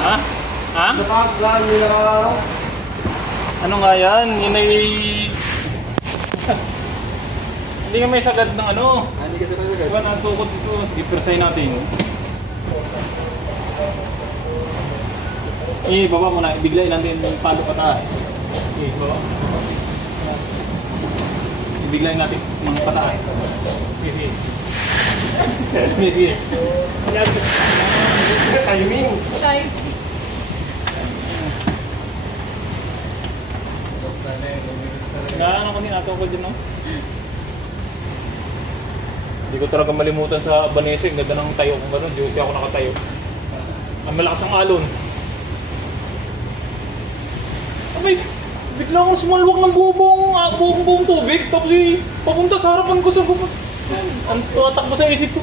Ha? Ha? Taas lang yung Ano nga yan? Yun ay... Hindi nga may sagad ng ano. Hindi kasi talaga. Diba natukot dito? Sige, persay natin. Baba mo na. Ibigay natin yung palo pataas. Baba. Ibigay natin mga pataas. Sige. Sige. Timing. Ano kami natukot din, no? Hindi ko talaga malimutan sa Banese. Ang ganda ng tayo kung gano'n. Hindi ako nakatayo. Ang malakas ang alon. Abay, bigla akong sumalwak ng buong tubig. Tapos papunta sa harapan ko sa... Ang tumatakbo sa isip ko.